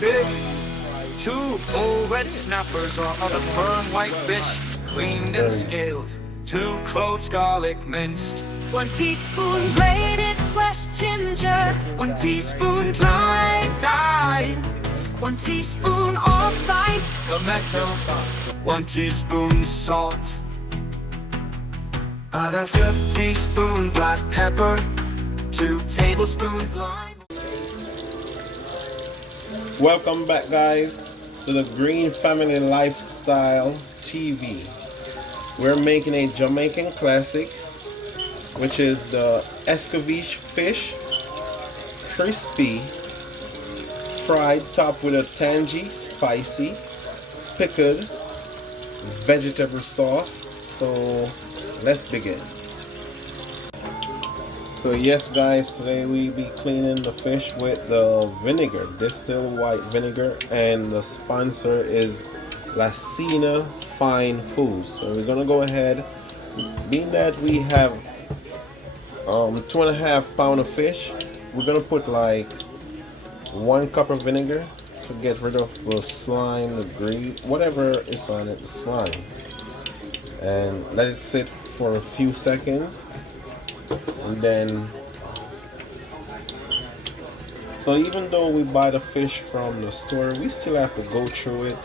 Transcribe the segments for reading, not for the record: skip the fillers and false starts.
fish. 2 bull red snappers or other firm white fish, cleaned and scaled. 2 cloves garlic minced. 1 teaspoon grated fresh ginger. 1 teaspoon dry thyme. 1 teaspoon allspice. Pimento. 1 teaspoon salt. Another 1/5 teaspoon black pepper. 2 tablespoons lime. Welcome back, guys, to the Green Family Lifestyle TV. We're making a Jamaican classic, which is the Escovitch fish, crispy, fried, topped with a tangy, spicy, pickled vegetable sauce. So let's begin. So yes, guys, today we be cleaning the fish with the vinegar, distilled white vinegar, and the sponsor is Lacina Fine Foods. So we're gonna go ahead, being that we have 2.5 pounds of fish, we're gonna put like 1 cup of vinegar to get rid of the slime, the grease, whatever is on it, the slime, and let it sit for a few seconds. And then, so even though we buy the fish from the store, we still have to go through it,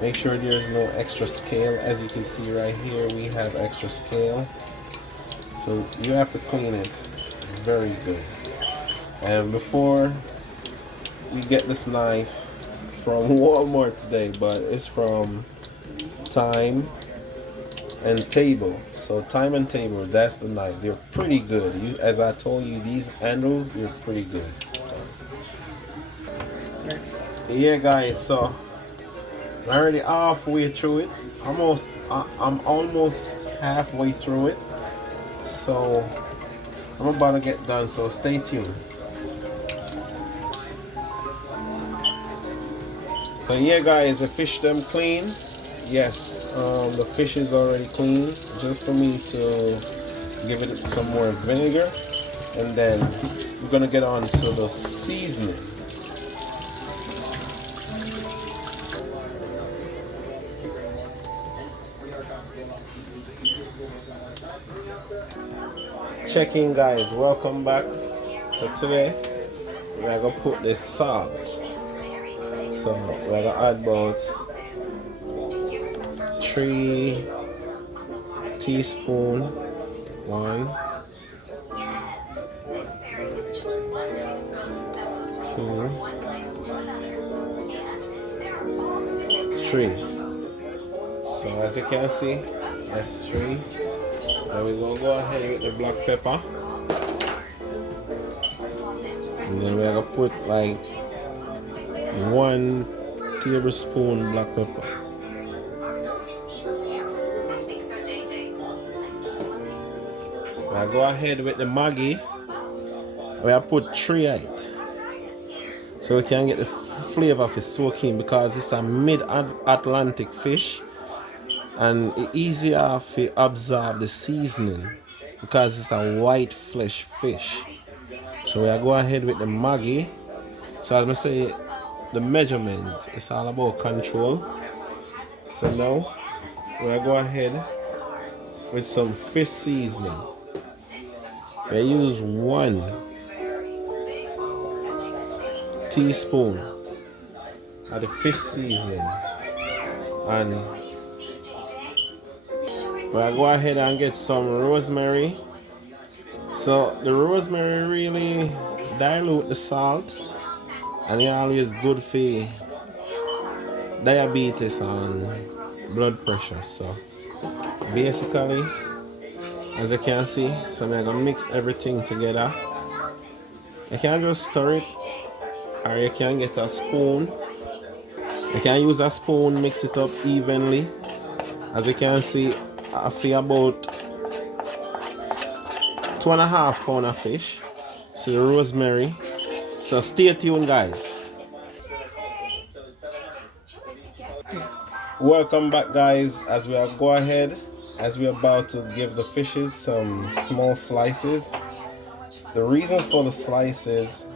make sure there's no extra scale. As you can see right here, we have extra scale, so you have to clean it very good. And before we get this knife from Walmart today, but it's from Time and Table. So Time and Table, that's the knife. They're pretty good. As I told you, these handles, they're pretty good. Yeah, guys, so I'm already halfway through it. I'm almost halfway through it. So I'm about to get done, so stay tuned. So yeah, guys, the fish them clean. Yes, the fish is already clean. Just for me to give it some more vinegar, and then we're gonna get on to the seasoning. Checking, guys, welcome back. So today we're gonna put the salt. So we're gonna add about 3 teaspoons, 1, 2, 3. So as you can see, that's 3. Then we're gonna go ahead with the black pepper, and then we're gonna put like 1 tablespoon black pepper. I go ahead with the Maggi. I put 3 at it, so we can get the flavor of it soaking, because it's a mid-Atlantic fish, and it's easier to absorb the seasoning because it's a white flesh fish. So we go ahead with the Maggi. So as I say, the measurement is all about control. So now we go ahead with some fish seasoning. I use 1 teaspoon of the fish seasoning, and I go ahead and get some rosemary. So the rosemary really dilute the salt, and it's always good for diabetes and blood pressure. So basically, as you can see, so I'm gonna mix everything together. You can just stir it, or you can get a spoon. You can use a spoon, mix it up evenly. As you can see, I feel about 2.5 pounds of fish. So the rosemary. So stay tuned, guys. Welcome back, guys, as we go ahead, as we're about to give the fishes some small slices. The reason for the slices,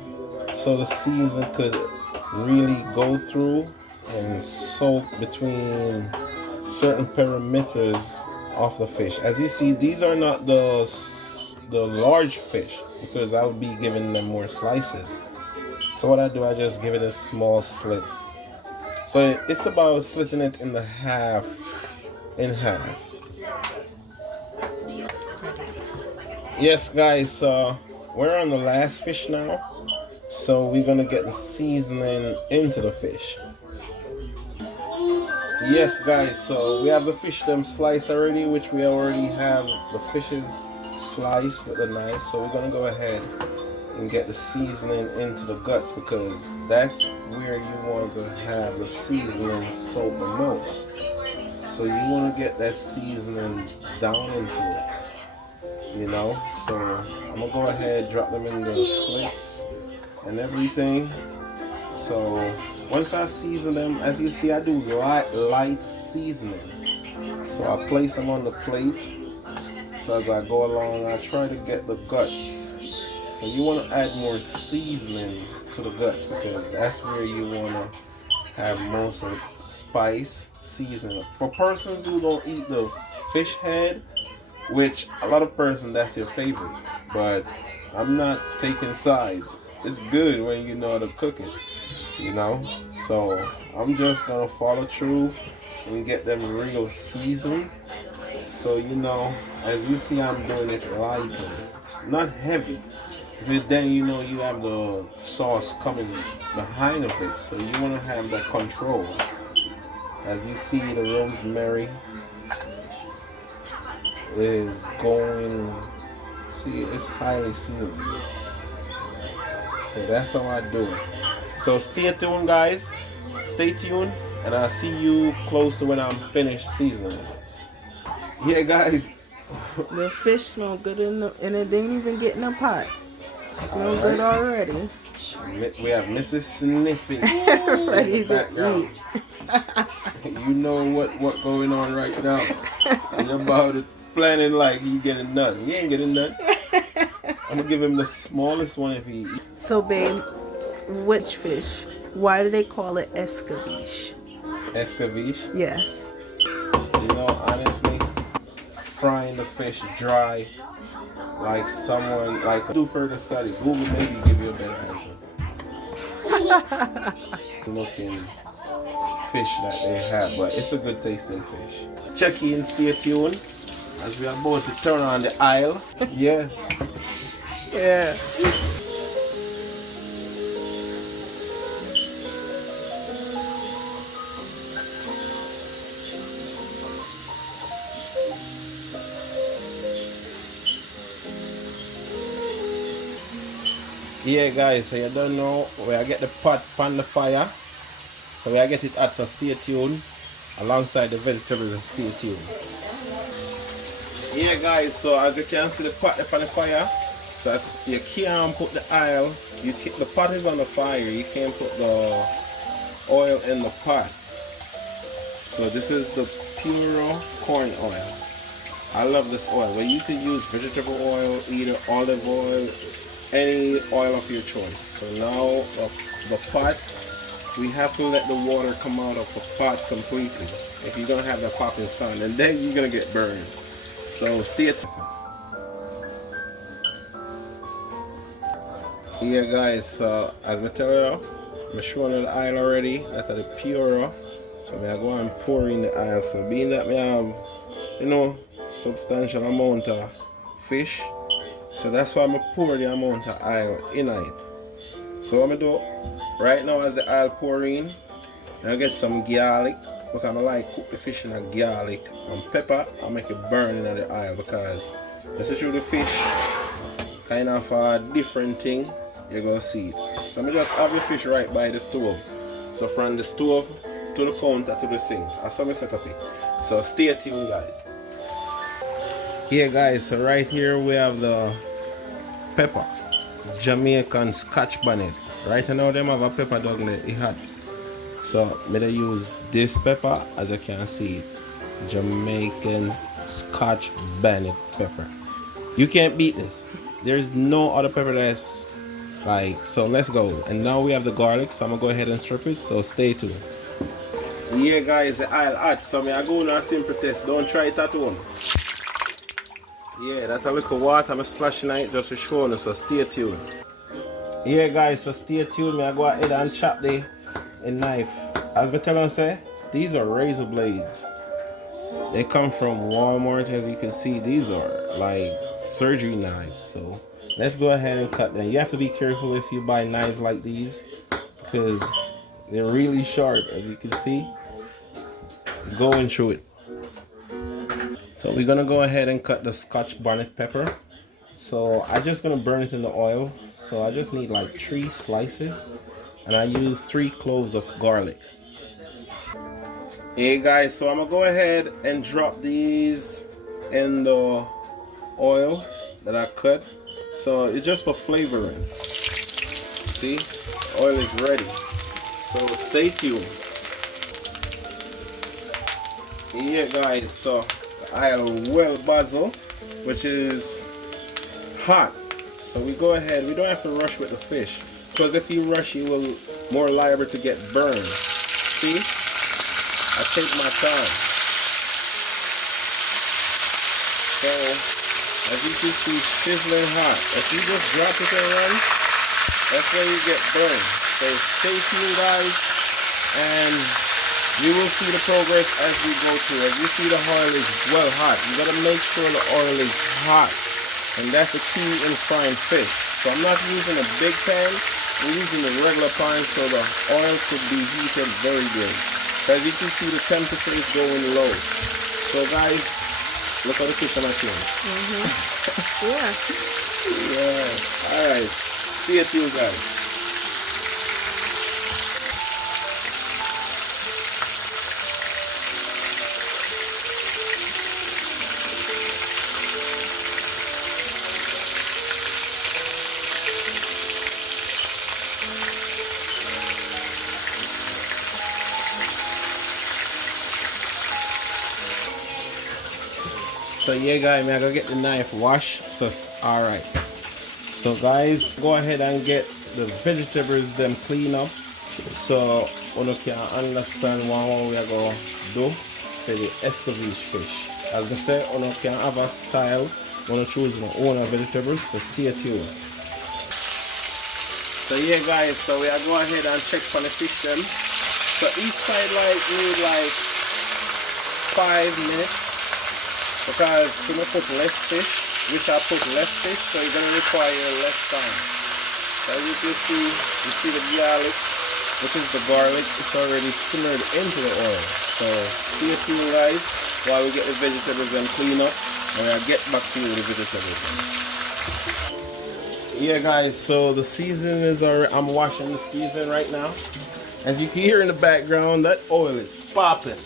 so the season could really go through and soak between certain perimeters of the fish. As you see, these are not the large fish because I would be giving them more slices. So what I do, I just give it a small slit. So it's about slitting it in half. Yes, guys, so we're on the last fish now. So we're gonna get the seasoning into the fish. Yes, guys, so we have the fish them sliced already, which we already have the fishes sliced with the knife. So we're gonna go ahead and get the seasoning into the guts because that's where you want to have the seasoning soak the most. So you want to get that seasoning down into it, you know. So I'm gonna go ahead, drop them in the slits and everything. So once I season them, as you see, I do light seasoning. So I place them on the plate. So as I go along, I try to get the guts. So you want to add more seasoning to the guts because that's where you want to have most of the spice seasoning. For persons who don't eat the fish head, which a lot of persons that's your favorite, but I'm not taking sides. It's good when you know how to cook it, you know. So I'm just gonna follow through and get them real seasoned. So you know, as you see, I'm doing it light, not heavy. But then you know you have the sauce coming behind of it, so you want to have that control. As you see, the rosemary is going. See, it's highly seasoned. So that's how I do it. So stay tuned, guys. Stay tuned, and I'll see you close to when I'm finished seasoning this. Yeah, guys. The fish smell good and it didn't even get in the pot. Smell good already. We have Mrs. Sniffing Ready in the background. to You know what going on right now. You're about it planning like he getting none. He ain't getting none. I'm gonna give him the smallest one if he eat. So, babe, which fish? Why do they call it Escovitch? Escovitch. Yes. You know, honestly, frying the fish dry, like someone, like do further study. Google maybe give you a better answer. Looking fish that they have, but it's a good tasting fish. Check in, stay tuned as we are about to turn on the aisle. Yeah. Yeah. Yeah, guys, so you don't know where I get the pot on the fire. So where I get it hot, so stay tuned. Alongside the vegetables, stay tuned. Yeah, guys, so as you can see the pot up on the fire. So as you can't put the oil, the pot is on the fire, you can't put the oil in the pot. So this is the pure corn oil. I love this oil, but you can use vegetable oil, either olive oil, any oil of your choice. So now the pot, we have to let the water come out of the pot completely. If you don't have that popping sound, and then you're gonna get burned. So stay tuned. Yeah, guys, so as I tell you, I'm showing you the oil already. That's the pure. So I'm going and pour in the oil. So being that we have, you know, substantial amount of fish, so that's why I'm going to pour the amount of oil in it. So what I'm going to do right now as the oil pour in, I get some garlic because I like cook the fish in a garlic and pepper. I make it burn in the oil because this is the fish kind of a different thing. You're going to see it. So I just have the fish right by the stove. So from the stove to the counter to the sink. That's how I set up it. So stay tuned, guys. Here, guys, so right here we have the pepper, Jamaican Scotch bonnet. Right now them have a pepper dog let it hot. So I'm gonna use this pepper, as you can see, Jamaican Scotch bonnet pepper. You can't beat this. There's no other pepper that's Like, so let's go. And now we have the garlic, so I'm gonna go ahead and strip it, so stay tuned. Yeah guys, the oil hot, so I go on a simple test. Don't try it at home. Yeah, that's a little water I'm splashing on it just to show you, so stay tuned. Yeah guys, so stay tuned. I go ahead and chop the knife. As I tell you, say, these are razor blades. They come from Walmart, as you can see. These are like surgery knives. So let's go ahead and cut them. You have to be careful if you buy knives like these because they're really sharp, as you can see. Going through it. So we're gonna go ahead and cut the Scotch bonnet pepper. So I'm just gonna burn it in the oil. So I just need like 3 slices, and I use 3 cloves of garlic. Hey guys, so I'm gonna go ahead and drop these in the oil that I cut. So it's just for flavoring. See, the oil is ready. So stay tuned. Yeah guys, so I have well basil, which is hot. So we go ahead, we don't have to rush with the fish, because if you rush you will more liable to get burned. See, I take my time. So as you can see, sizzling hot. If you just drop it and run, that's where you get burned. So stay tuned guys, and you will see the progress as we go through. As you see, the oil is well hot. You gotta make sure the oil is hot, and that's the key in frying fish. So I'm not using a big pan, I'm using a regular pan so the oil could be heated very good. So as you can see, the temperature is going low. So guys, look at the kitchen machine. Yeah. Yeah. Alright. Stay tuned guys. So yeah guys, I gotta get the knife washed. So alright. So guys, go ahead and get the vegetables them clean up. So you can understand what we are gonna do for the Escovitch fish. As I say, you can have a style, you choose your own vegetables, so stay tuned. So yeah guys, so we are go ahead and check for the fish them. So each side like need like 5 minutes. Because to put less fish, which I put less fish, so it's gonna require less time. So as you can see, you see the garlic, which is the garlic, it's already simmered into the oil. So stay tuned guys while we get the vegetables and clean up, and I'll get back to you with the vegetables. Yeah guys, so the season is already, I'm washing the season right now. As you can hear in the background, that oil is popping.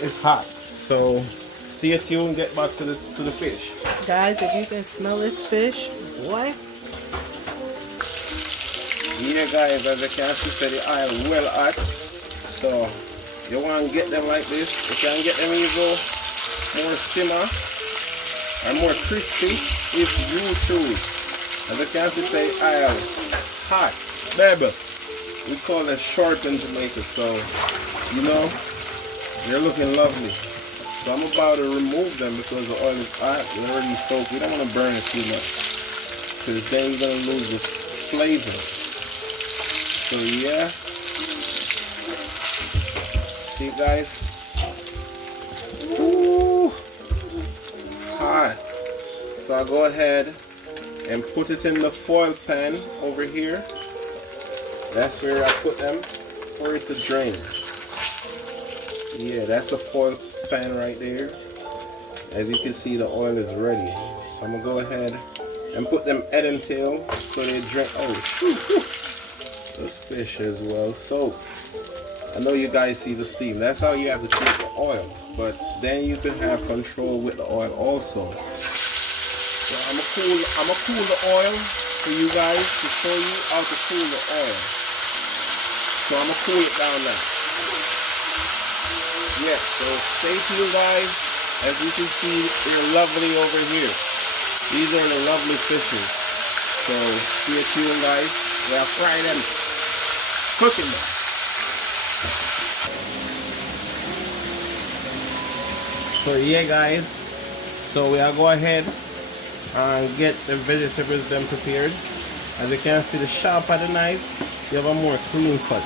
It's hot. So stay tuned, get back to the fish. Guys, if you can smell this fish, boy. Yeah guys, as you can see, the oil well hot. So you want to get them like this. You can get them even more simmer and more crispy if you choose. As you can see, oil hot. Baby, we call it short in Jamaica, so you know, they're looking lovely. So I'm about to remove them because the oil is hot. It's already soaked. We don't want to burn it too much, because then you're going to lose the flavor. So yeah. See guys? Ooh, hot. So I'll go ahead and put it in the foil pan over here. That's where I put them for it to drain. Yeah, that's the foil pan right there. As you can see, the oil is ready. So I'm gonna go ahead and put them head and tail so they drain. Oh, those fish as well. So I know you guys see the steam. That's how you have to treat the oil. But then you can have control with the oil also. So I'm gonna cool the oil for you guys to show you how to cool the oil. So I'm gonna cool it down now. Yes, so stay tuned guys. As you can see, they're lovely over here. These are the lovely fishes. So stay tuned, guys. We'll fry them, cooking them. So yeah, guys. So we'll go ahead and get the vegetables then prepared. As you can see, the sharp of the knife, you have a more clean cut.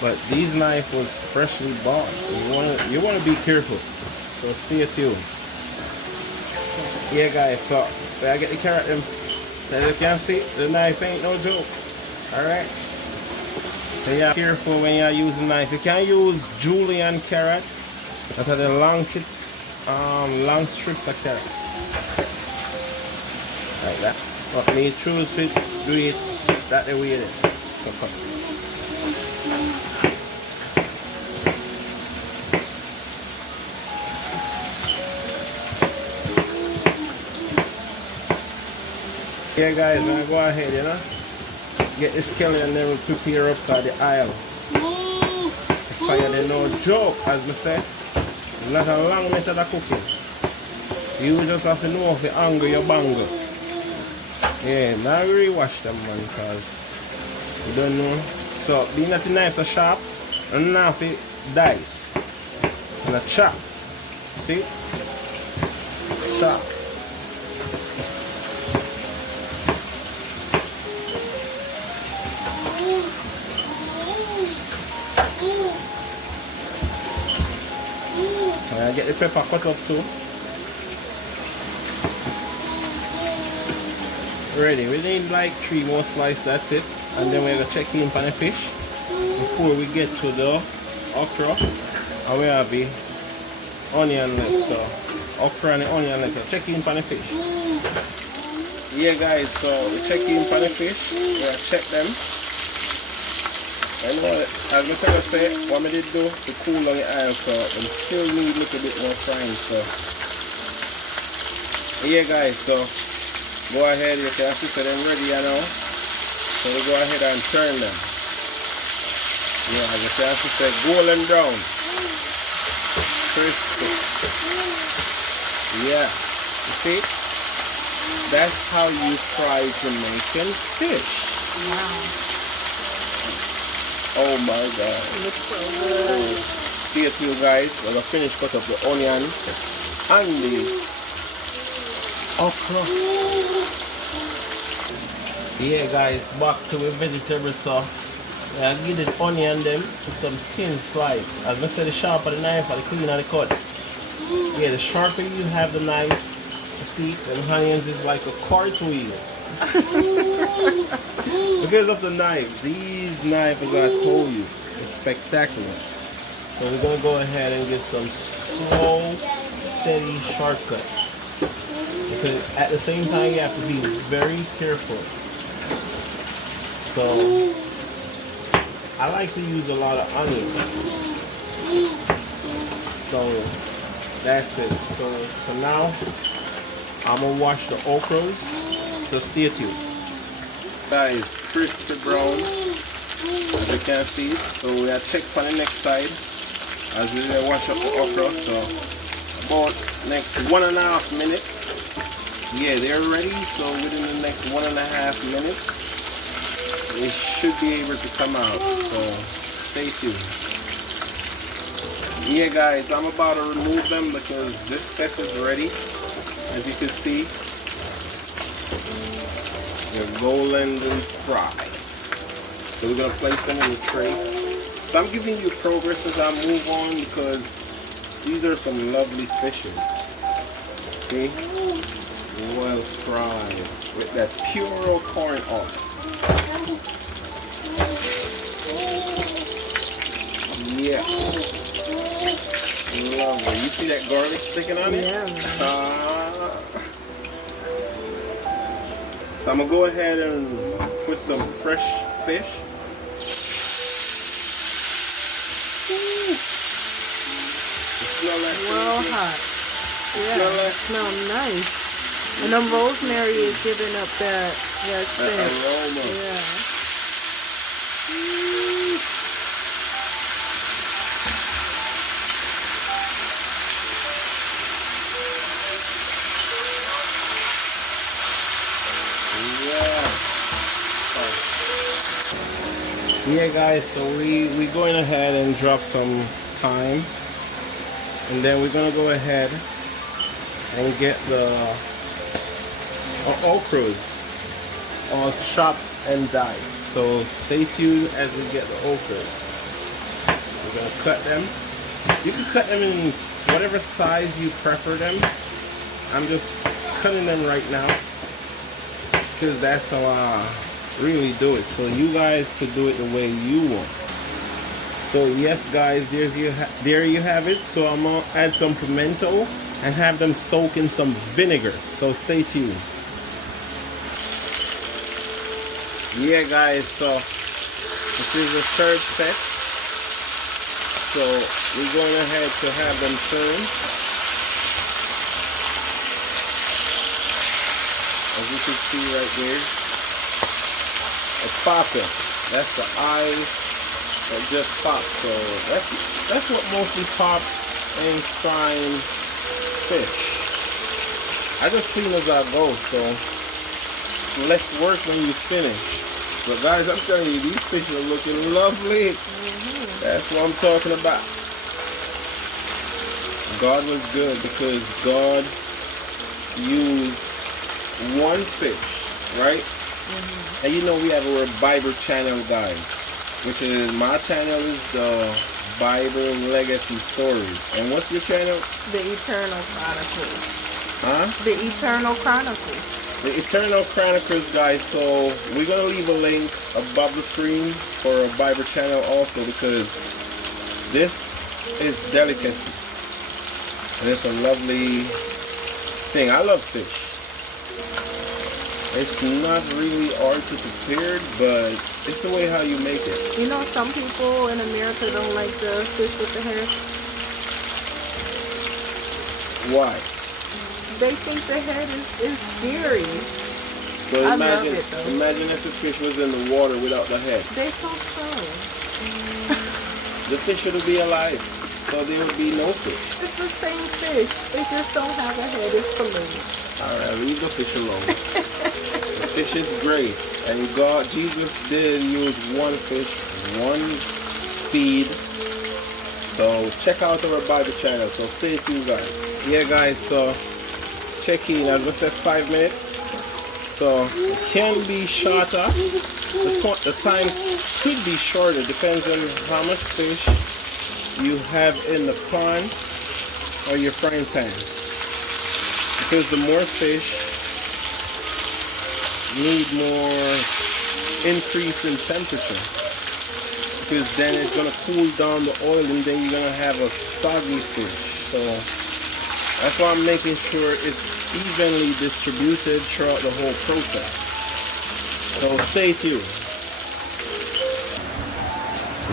But this knife was freshly bought. You wanna be careful. So stay tuned. Yeah, guys. So I get the carrot them. As you can see, the knife ain't no joke. Alright? So you're careful when you're using knife. You can use julienned carrot. That are the long strips of carrot. Like that. But me choose to do it that the way it is. So cut. Yeah, guys, now go ahead, you know, get the skillet and then we'll prepare up for the aisle. The fire, they no joke, as I say. It's not a long method of cooking. You just have to know if you angle your bangle. Yeah, now rewash them, man, because you don't know. So, being that the knives are sharp, and now if it dice and a chop. See? Sharp. And I get the pepper cut up too. Ready. We need like 3 more slices, that's it. And then we're going to check in on the fish before we get to the okra. And we have the onion left. So okra and the onion left. Check in on the fish. Yeah, guys, so we check in on the fish. We have check them. I know, as I kind of say, what I did do to cool on the oil, so I still need a little bit more frying. So yeah, guys, so go ahead, you can see them ready now. So we go ahead and turn them. Yeah, as you can see, golden brown, crispy. Yeah, you see, that's how you fry Jamaican fish. Wow. Oh my god. It looks so good. Stay tuned, guys. We're gonna finish cut up the onion and the okra. Yeah, guys, back to the vegetables. So I give the onion them with some thin slice. As I said, the sharp of the knife or the clean of the cut. Yeah, the sharper you have the knife, you see, the onions is like a cartwheel. Because of the knife, these knives, as I told you, is spectacular. So we're gonna go ahead and get some slow, steady shortcut. Because at the same time, you have to be very careful. So I like to use a lot of onion. So that's it. So for now, I'm gonna wash the okras. So stay tuned. Guys, crispy brown, as you can see. So we are check for the next side as we wash up the okra. So about next 1.5 minutes. Yeah, they're ready. So within the next 1.5 minutes, they should be able to come out. So stay tuned. Yeah, guys, I'm about to remove them because this set is ready. As you can see, they're golden and fried. So we're gonna place them in the tray. So I'm giving you progress as I move on because these are some lovely fishes. See? Well fried with that pure corn oil. Yeah. Lovely. You see that garlic sticking on it? Yeah. So I'm gonna go ahead and put some fresh fish. You smell that? Well hot. Yeah, it smells nice. And the rosemary is giving up that scent. Aroma. Yeah. Yeah. Yeah guys, so we going ahead and drop some thyme, and then we're gonna go ahead and get the okras all chopped and diced. So stay tuned as we get the okras. We're gonna cut them. You can cut them in whatever size you prefer them. I'm just cutting them right now because that's how I really do it, so you guys could do it the way you want. So yes guys, there you have it. So I'm gonna add some pimento and have them soak in some vinegar, so stay tuned. Yeah guys, so this is the third set, so we're going ahead to have them turn. As you can see right there, a popper. That's the eye that just pops. So that's what mostly pop in frying fish. I just clean as I go, so it's less work when you finish. But guys, I'm telling you, these fish are looking lovely. That's what I'm talking about. God was good because God used one fish, right? And you know we have our Bible channel, guys, which is my channel is the Bible Legacy Stories. And what's your channel? The Eternal Chronicles. Huh? The Eternal Chronicles. The Eternal Chronicles, guys. So we're gonna leave a link above the screen for a Bible channel also, because this is delicacy and it's a lovely thing. I love fish. It's not really hard to prepare, but it's the way how you make it. You know, some people in America don't like the fish with the hair. Why? They think the head is scary. So I imagine, love it, though. imagine if the fish was in the water without the head. They're so slow. The fish would be alive, so there would be no fish. It's the same fish. They just don't have a head. It's balloon. Alright, leave the fish alone. The fish is great. And God, Jesus did use one fish, one feed. So check out our Bible channel. So stay tuned, guys. Yeah, guys, so check in. As I said, 5 minutes. So it can be shorter. The time could be shorter. Depends on how much fish you have in the pan or your frying pan. Because the more fish need more increase in temperature, because then it's going to cool down the oil and then you're going to have a soggy fish. So that's why I'm making sure it's evenly distributed throughout the whole process. So stay tuned.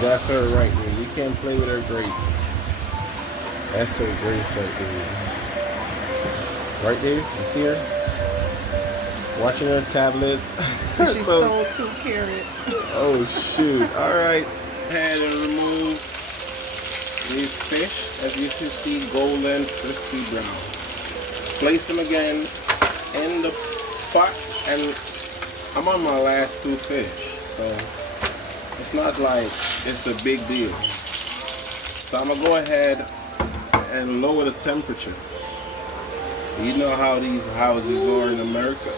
That's her right there. You can't play with her grapes. That's her grapes right there. Right there, you see her? Watching her tablet. She stole 2 carrots. Oh shoot. Alright. Ahead and remove these fish. As you can see, golden, crispy brown. Place them again in the pot, and I'm on my last 2 fish. So it's not like it's a big deal. So I'm gonna go ahead and lower the temperature. You know how these houses are in America.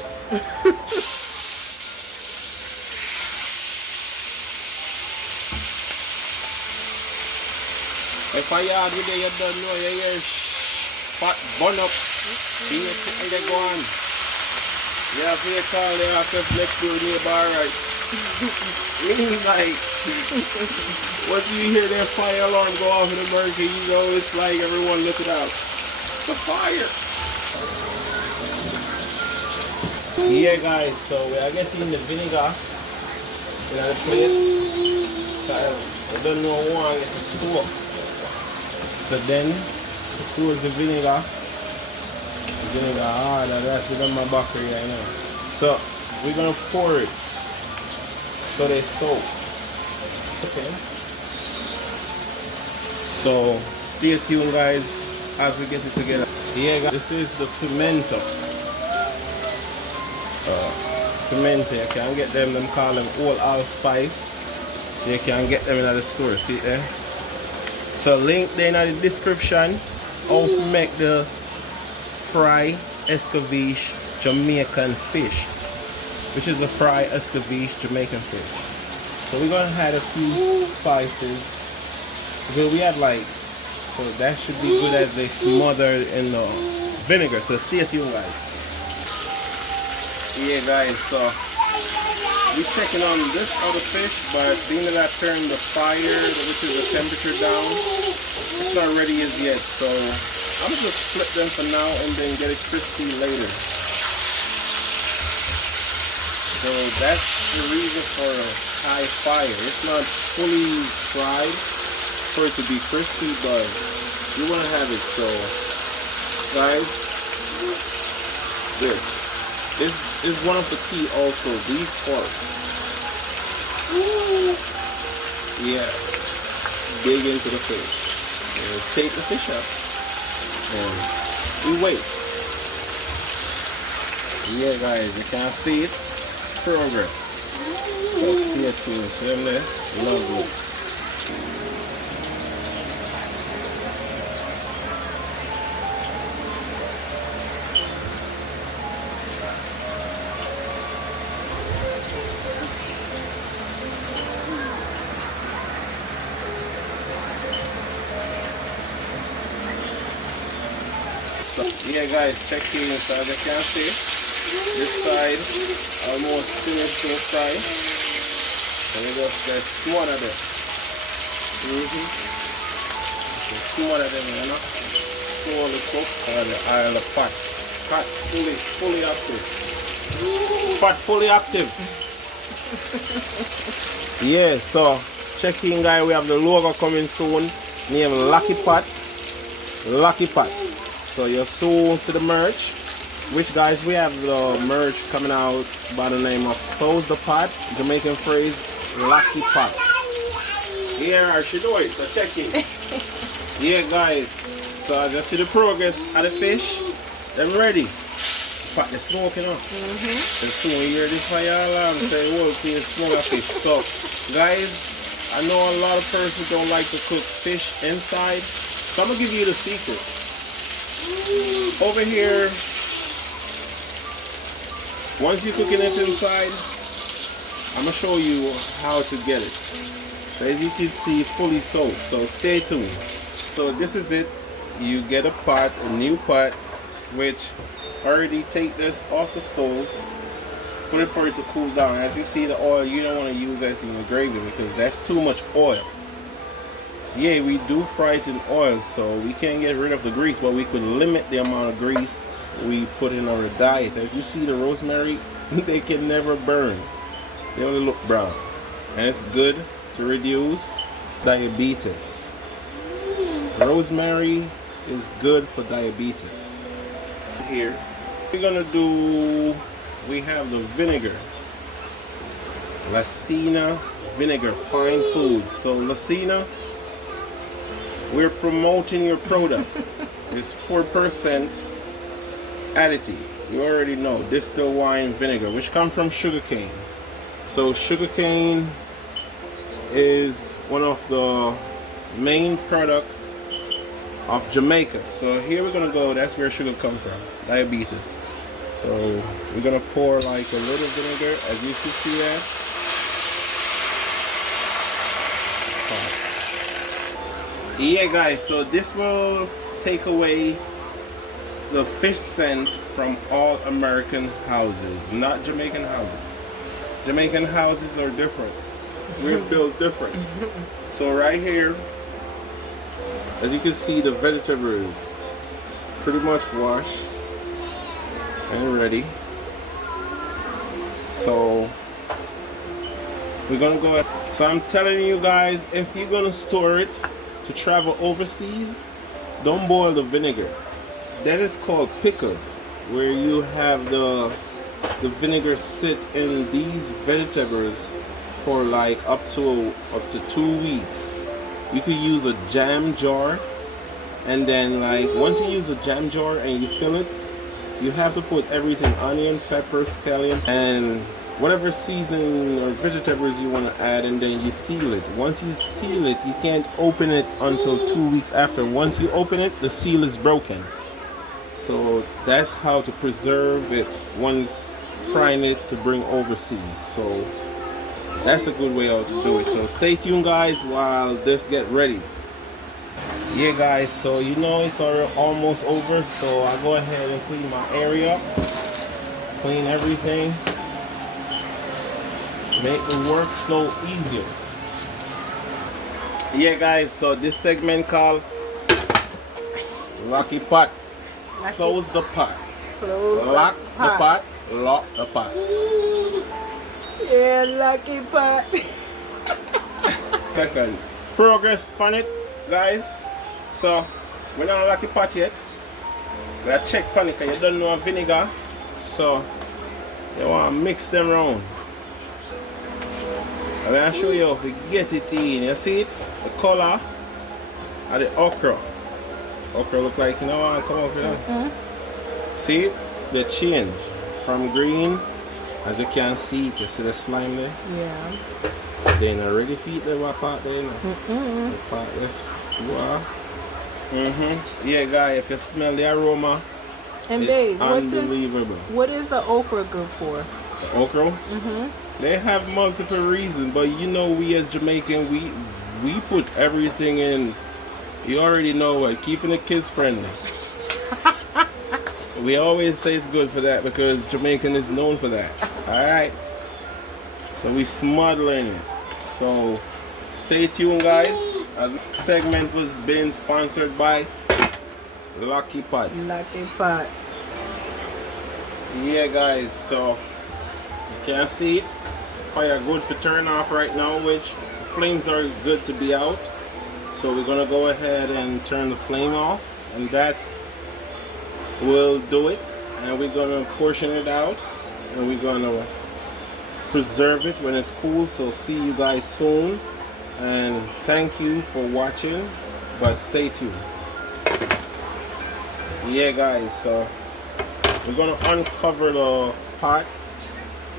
If I yard with you don't know, you hear pot burn up. See you sitting there going. You have to call the office next door neighbor, alright. Meaning like, once you hear that fire alarm go off in America, you know it's like everyone look it out. It's a fire. Yeah guys, so we are getting the vinegar in our plate because I don't know why it's soak. So then to pour the vinegar that's within my bucket right now. So we're gonna pour it so they soak. Okay. So stay tuned guys as we get it together. Yeah guys, this is the pimento. Pimento, you can get them call them all allspice. So you can get them in the store, see there? So link there in the description how to make the fried Escovitch Jamaican fish, which is the fried Escovitch Jamaican fish. So we're gonna add a few spices. So we have like, so that should be good as they smothered in the vinegar. So stay tuned, guys. Yeah, guys. So we're checking on this other fish, but being that I turned the fire, which is the temperature down, it's not ready as yet. So I'm gonna just flip them for now and then get it crispy later. So that's the reason for high fire. It's not fully fried for it to be crispy, but you want to have it. So guys, this is one of the key also, these forks. Yeah, dig into the fish. And take the fish up and we wait. Yeah guys, you can see it. Progress. So stay tuned. See them there? Lovely. So, yeah guys, check in so as you can see. This side almost finished to fry. And we just get smother them. Just smother them, you know. Slowly cook on the oil the pot. Pot fully active. Pot fully active. Yeah, so check in guys, we have the logo coming soon. Name Lucky Pot. Lucky Pot. So you'll soon see the merch. Which guys, we have the merch coming out by the name of Close the Pot, Jamaican phrase, Lucky Pot. Here I should do it, so check it. Yeah guys, so I just see the progress of the fish. Them ready. Pot the smoking up. And soon you hear this fire alarm say, whoa, please smoke a fish. So guys, I know a lot of persons don't like to cook fish inside. So I'm gonna give you the secret. Over here, once you're cooking it inside, I'm going to show you how to get it. So as you can see, fully soaked, so stay tuned. So this is it. You get a pot, a new pot, which already take this off the stove, put it for it to cool down. As you see the oil, you don't want to use that in the gravy because that's too much oil. Yeah, we do fry it in oil, so we can't get rid of the grease, but we could limit the amount of grease we put in our diet. As you see the rosemary, they can never burn. They only look brown. And it's good to reduce diabetes. Rosemary is good for diabetes. Here, we're gonna do, we have the vinegar. Lacina vinegar, fine foods. So Lacina, we're promoting your product. It's 4% additive. You already know, distilled wine vinegar, which comes from sugarcane. So sugarcane is one of the main product of Jamaica. So here we're gonna go, that's where sugar comes from, diabetes. So we're gonna pour like a little vinegar, as you can see that. Yeah guys, so this will take away the fish scent from all American houses, not Jamaican houses. Jamaican houses are different. We're built different. So right here, as you can see, the vegetables pretty much washed and ready. So we're gonna go. So I'm telling you guys, if you're gonna store it to travel overseas, don't boil the vinegar. That is called pickle, where you have the vinegar sit in these vegetables for like up to 2 weeks. You could use a jam jar, and then like once you use a jam jar and you fill it, you have to put everything: onion, pepper, scallion, and whatever season or vegetables you want to add, and then you seal it. Once you seal it, you can't open it until 2 weeks after. Once you open it, the seal is broken. So that's how to preserve it once frying it to bring overseas. So that's a good way how to do it. So stay tuned, guys, while this get ready. Yeah, guys, so you know it's almost over, so I go ahead and clean my area, clean everything, make the workflow easier. Yeah, guys, so this segment called Lucky Pot. Close the pot. Lock the pot. Lock the pot. Yeah, lucky pot. Second. Progress on it, guys. So, we're not lucky pot yet. We gotta check on it because you don't know vinegar. So, you want to mix them around. I'm going to show you how to get it in. You see it? The color of the okra. Okra look like, you know, come over here. See it? The change from green, as you can see it, you see the slime there? Yeah. Then I already feed the part there. The part is yeah, guys, if you smell the aroma, And it's babe, unbelievable. what is the okra good for? The okra? They have multiple reasons, but you know, we as Jamaican, we put everything in. You already know what, keeping the kids friendly. We always say it's good for that because Jamaican is known for that. Alright. So we smuggling it. So stay tuned, guys. As this segment was being sponsored by Lucky Pot. Lucky pot. Yeah, guys, so you can see it. Fire good for turn off right now, which the flames are good to be out. So we're gonna go ahead and turn the flame off, and that will do it. And we're gonna portion it out, and we're gonna preserve it when it's cool. So see you guys soon, and thank you for watching, but stay tuned. Yeah, guys, so we're gonna uncover the pot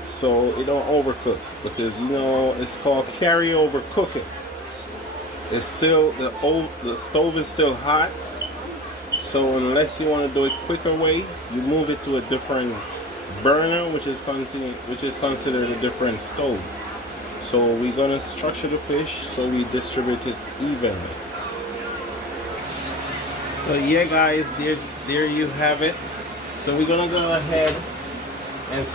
so it don't overcook, because you know it's called carryover cooking. It's still the stove is still hot, so unless you want to do it quicker way, you move it to a different burner, which is considered a different stove. So we're gonna structure the fish so we distribute it evenly. So yeah, guys, there you have it. So we're gonna go ahead and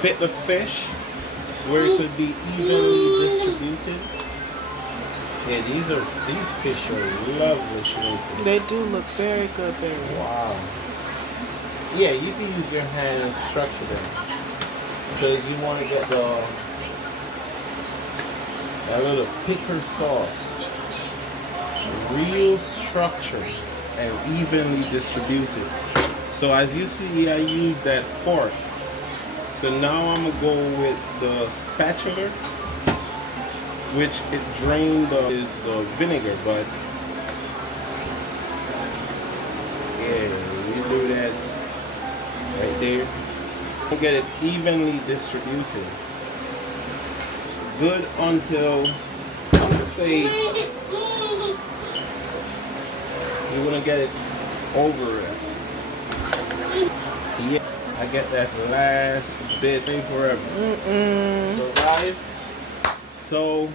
fit the fish where it could be evenly distributed. Yeah, these fish are lovely shaped. They do look very good, baby. Wow. Yeah, you can use your hand and structure them because you want to get that little picker sauce, real structure and evenly distributed. So as you see, I use that fork. So now I'm gonna go with the spatula, which it drained is the vinegar, but yeah, you do that right there. You get it evenly distributed. It's good until, let's say, you want to get it over it. Yeah, I get that last bit forever. So guys, so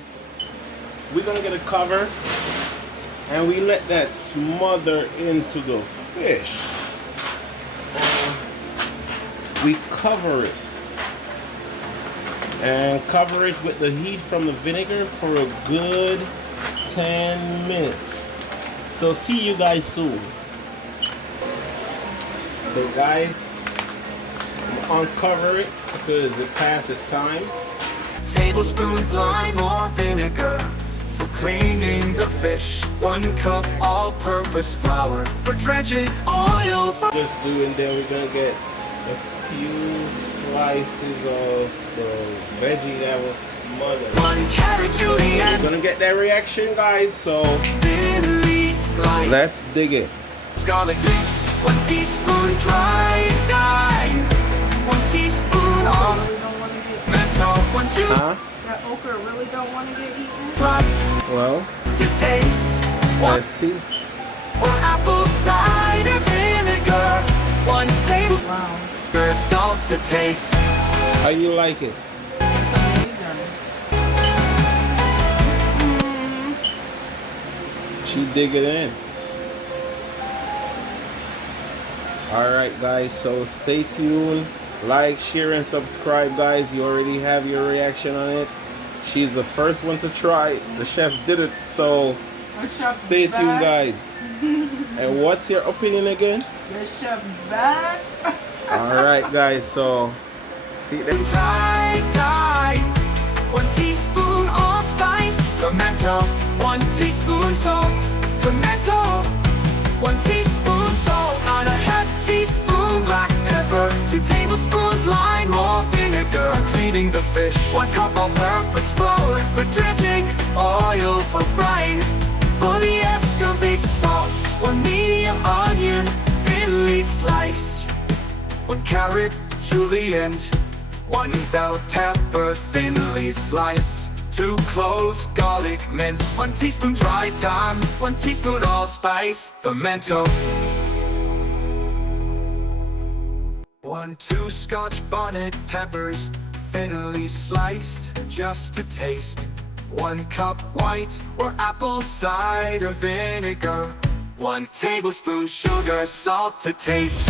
we're gonna get a cover and we let that smother into the fish. We cover it and cover it with the heat from the vinegar for a good 10 minutes. So see you guys soon. So guys, uncover it because it passed the time. Tablespoons lime or vinegar for cleaning the fish. 1 cup all-purpose flour for dredging. Oil for Just do, and then we're gonna get a few slices of the veggie that was smothered. 1 carrot julienned. Gonna get that reaction, guys. So Thinly sliced let's dig it. garlic leaves. 1 teaspoon dried thyme. 1 teaspoon of 1, 2 Huh? That okra really don't want to get eaten. drops Well, to taste. 1 let's see. or apple cider vinegar. 1 tablespoon Wow. salt to taste. How you like it? She dig it in. Alright guys, so stay tuned. Like, share, and subscribe, guys. You already have your reaction on it. She's the first one to try. The chef did it, so stay tuned, guys. And what's your opinion again? The chef's back. Alright guys, so see you then. Tie. 1 teaspoon allspice, pimento. 1 teaspoon salt, pimento. 1 teaspoon salt and a half teaspoon black pepper. 2 tablespoons lime or vinegar. Cleaning the fish. 1 cup all-purpose flour for dredging. Oil for frying. For the Escovitch sauce. 1 medium onion, thinly sliced. 1 carrot, julienned. 1 bell pepper, thinly sliced. 2 cloves, garlic minced. 1 teaspoon dried thyme. 1 teaspoon allspice, pimento. 1, 2 Scotch bonnet peppers, thinly sliced, just to taste. 1 cup white or apple cider vinegar. 1 tablespoon sugar, salt to taste.